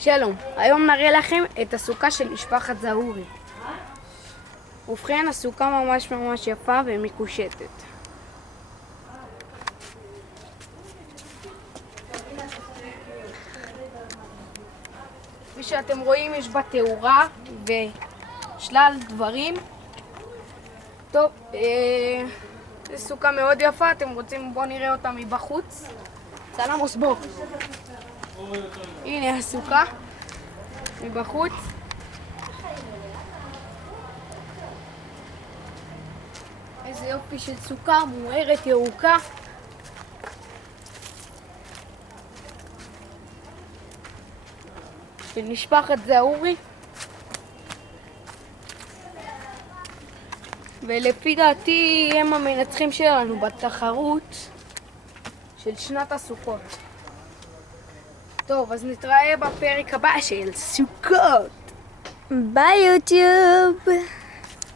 שלום, היום נראה לכם את הסוכה של משפחת זהורי. ובכן, הסוכה ממש יפה ומקושטת. כפי שאתם רואים, יש בה תאורה ושלל דברים. טוב, זו סוכה מאוד יפה. אתם רוצים? בואו נראה אותה מבחוץ. סלמוס, בוא. הנה הסוכה מבחוץ. איזה יופי של סוכה מוארת ירוקה. של משפחת זהורי. ולפי דעתי הם המנצחים שלנו בתחרות של שנת הסוכות. טוב, אז נתראה בפרק הבא של סוכות. ביי יוטיוב.